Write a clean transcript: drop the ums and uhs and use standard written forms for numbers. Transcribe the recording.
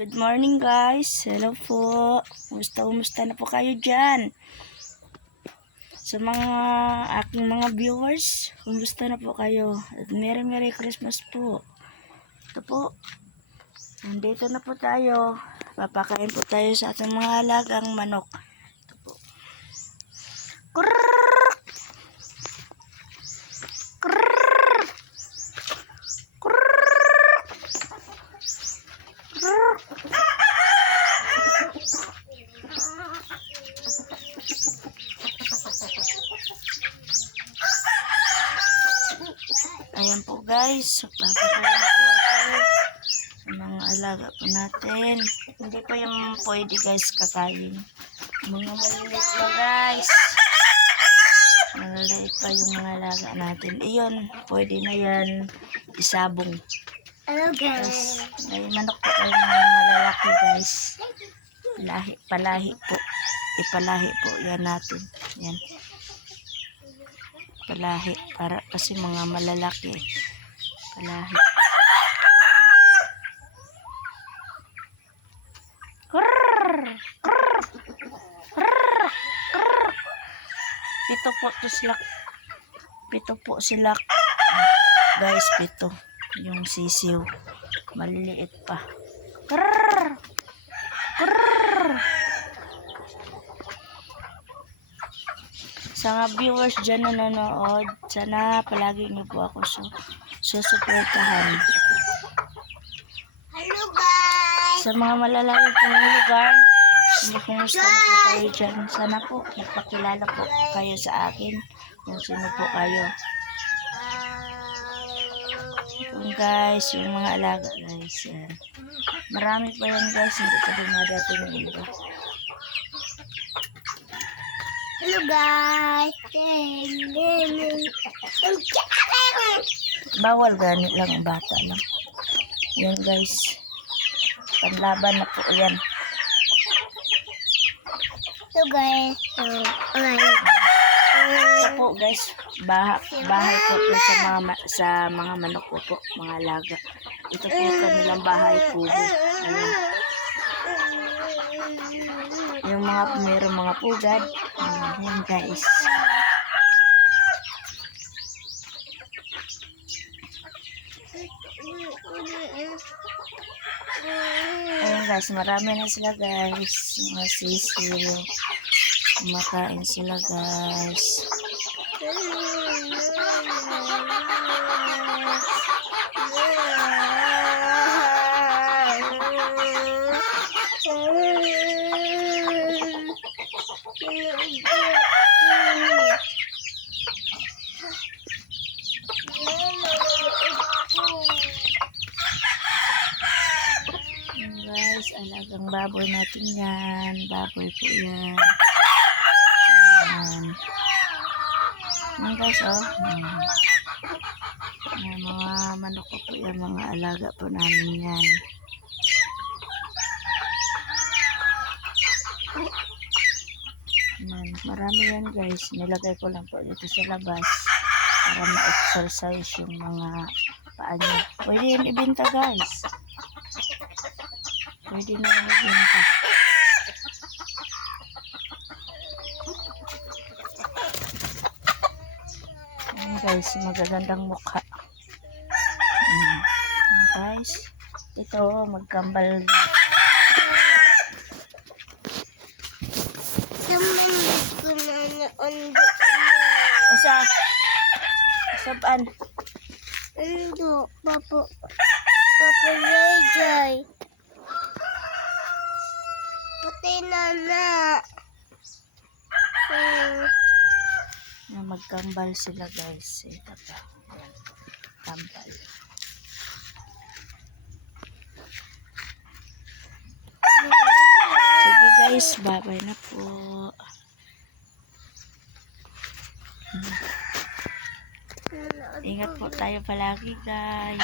Good morning guys. Hello po. Kumusta na po kayo dyan? Sa mga aking mga viewers, kumusta na po kayo? At Merry Christmas po. Ito po. Nandito na po tayo. Papakain po tayo sa ating mga alagang manok. Ito po. Kurrrr! Kurrrr! Kurrrr! Kurrrr! Ayan po guys, papakain po ako sa mga alaga po natin. Hindi pa yung pwede guys kakain. Mga maliliit pa guys. Maliliit pa yung mga alaga natin. Iyon, pwede na yan isabong. Hello Guys, guys. may manok po tayo mga malalaki guys. Palahi po. Ipalahi po yan natin. Yan. Palahi. Para kasi mga malalaki. Palahi. Kurrrr! Kurrrr! Kurrrr! Kurrrr! Pito po sila. Guys, pito. Yung sisiw. Maliliit pa. Kurrrr! Kurrrr! Sa mga viewers dyan na nanonood, sana palagi niyo po ako susuportahan. Hello guys. Sa mga malalayo pong lugar, kumusta na po kayo dyan? Sana po, magpakilala po kayo sa akin kung sino po kayo. Yung guys, yung mga alaga guys. Yan. Marami pa yan guys, hindi pa dumadating yung iba. Hello guys. Bawal ganit lang ang bata lang. Yan guys. Panlaban na po yan. Hello guys. Ito po guys, bahay po ito sa mga manok ko po, mga alaga. Ito po kanilang bahay kubo. Ayan. Yung mayroong mga pugad. Ayan guys. Ayan guys, marami na sila guys. Mga sisiw. Kumakain sila guys. Ayan guys, alagang baboy natin yan. Baboy po yan. Ayan. Ayan guys, oh. Ayan, mga manok ko po yan. Mga alaga po namin yan. Ayan, marami yan guys. Nilagay ko lang po dito sa labas para ma-exercise yung mga paa niya. Pwede yan ibenta guys. Pwede na yan ibenta. Ayan guys, magagandang mukha. Ayan guys. Ito, magkambal. Usa. Saban. Undo, Papa Jay. Pati nana. Na magkambal sila guys. Ito pa. Ayan. Kambal. Sige guys, bye-bye na po. Ingat po tayo palagi guys.